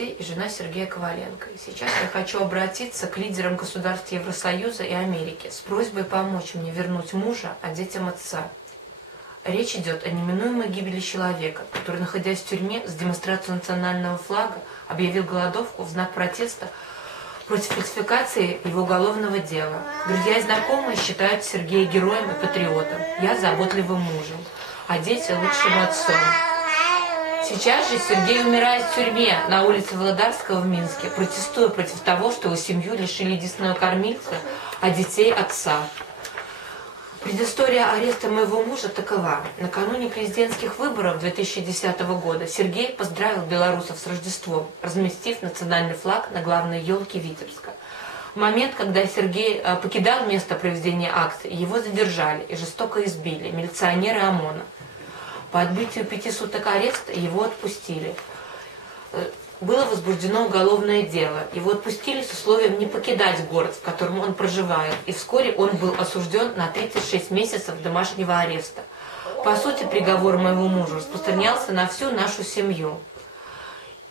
властей и жена Сергея Коваленко. И сейчас я хочу обратиться к лидерам государств Евросоюза и Америки с просьбой помочь мне вернуть мужа, а детям отца. Речь идет о неминуемой гибели человека, который, находясь в тюрьме с демонстрацией национального флага, объявил голодовку в знак протеста против фальсификации его уголовного дела. Друзья и знакомые считают Сергея героем и патриотом, я заботливым мужем, а дети лучшим отцом. Сейчас же Сергей умирает в тюрьме на улице Володарского в Минске, протестуя против того, что его семью лишили единственного кормильца, а детей отца. Предыстория ареста моего мужа такова. Накануне президентских выборов 2010 года Сергей поздравил белорусов с Рождеством, разместив национальный флаг на главной елке Витебска. В момент, когда Сергей покидал место проведения акции, его задержали и жестоко избили милиционеры ОМОНа. По отбытию 5 суток ареста его отпустили. Было возбуждено уголовное дело. Его отпустили с условием не покидать город, в котором он проживает, и вскоре он был осужден на 36 месяцев домашнего ареста. По сути, приговор моего мужа распространялся на всю нашу семью.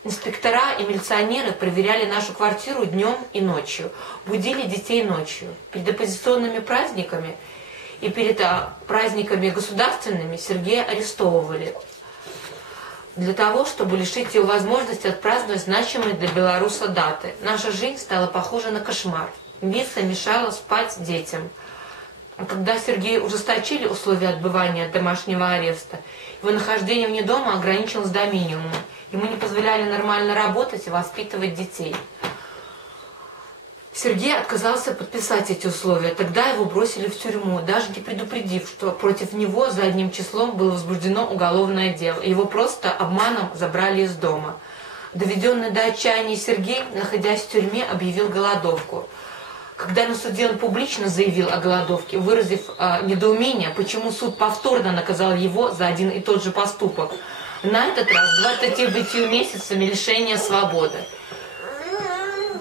Инспектора и милиционеры проверяли нашу квартиру днем и ночью, будили детей ночью. Перед оппозиционными праздниками и перед праздниками государственными Сергея арестовывали для того, чтобы лишить его возможности отпраздновать значимые для белоруса даты. Наша жизнь стала похожа на кошмар. Виса мешала спать детям. Когда Сергею ужесточили условия отбывания домашнего ареста, его нахождение вне дома ограничилось до минимума. Ему не позволяли нормально работать и воспитывать детей. Сергей отказался подписать эти условия. Тогда его бросили в тюрьму, даже не предупредив, что против него задним числом было возбуждено уголовное дело. Его просто обманом забрали из дома. Доведенный до отчаяния Сергей, находясь в тюрьме, объявил голодовку. Когда на суде он публично заявил о голодовке, выразив недоумение, почему суд повторно наказал его за один и тот же поступок, на этот раз 25 месяцами лишения свободы.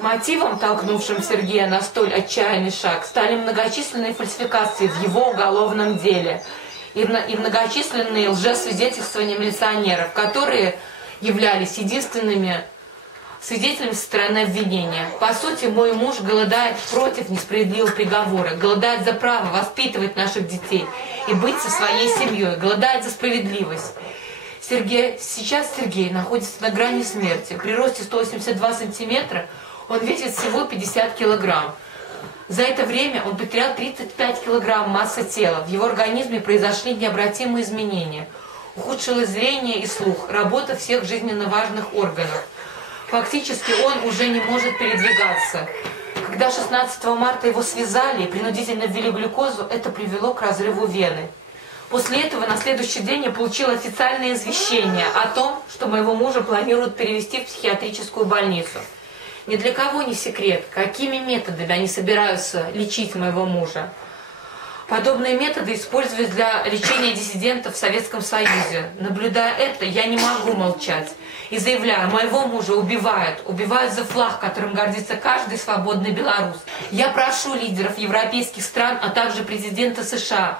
Мотивом, толкнувшим Сергея на столь отчаянный шаг, стали многочисленные фальсификации в его уголовном деле и многочисленные лжесвидетельствования милиционеров, которые являлись единственными свидетелями со стороны обвинения. По сути, мой муж голодает против несправедливого приговора, голодает за право воспитывать наших детей и быть со своей семьей, голодает за справедливость. Сейчас Сергей находится на грани смерти. При росте 182 сантиметра он весит всего 50 килограмм. За это время он потерял 35 килограмм массы тела. В его организме произошли необратимые изменения. Ухудшилось зрение и слух, работа всех жизненно важных органов. Фактически он уже не может передвигаться. Когда 16 марта его связали и принудительно ввели глюкозу, это привело к разрыву вены. После этого на следующий день я получила официальное извещение о том, что моего мужа планируют перевести в психиатрическую больницу. Ни для кого не секрет, какими методами они собираются лечить моего мужа. Подобные методы используют для лечения диссидентов в Советском Союзе. Наблюдая это, я не могу молчать. И заявляю, моего мужа убивают за флаг, которым гордится каждый свободный белорус. Я прошу лидеров европейских стран, а также президента США,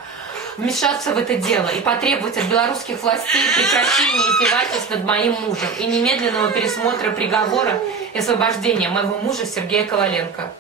вмешаться в это дело и потребовать от белорусских властей прекращения издевательств над моим мужем и немедленного пересмотра приговора и освобождения моего мужа Сергея Коваленко.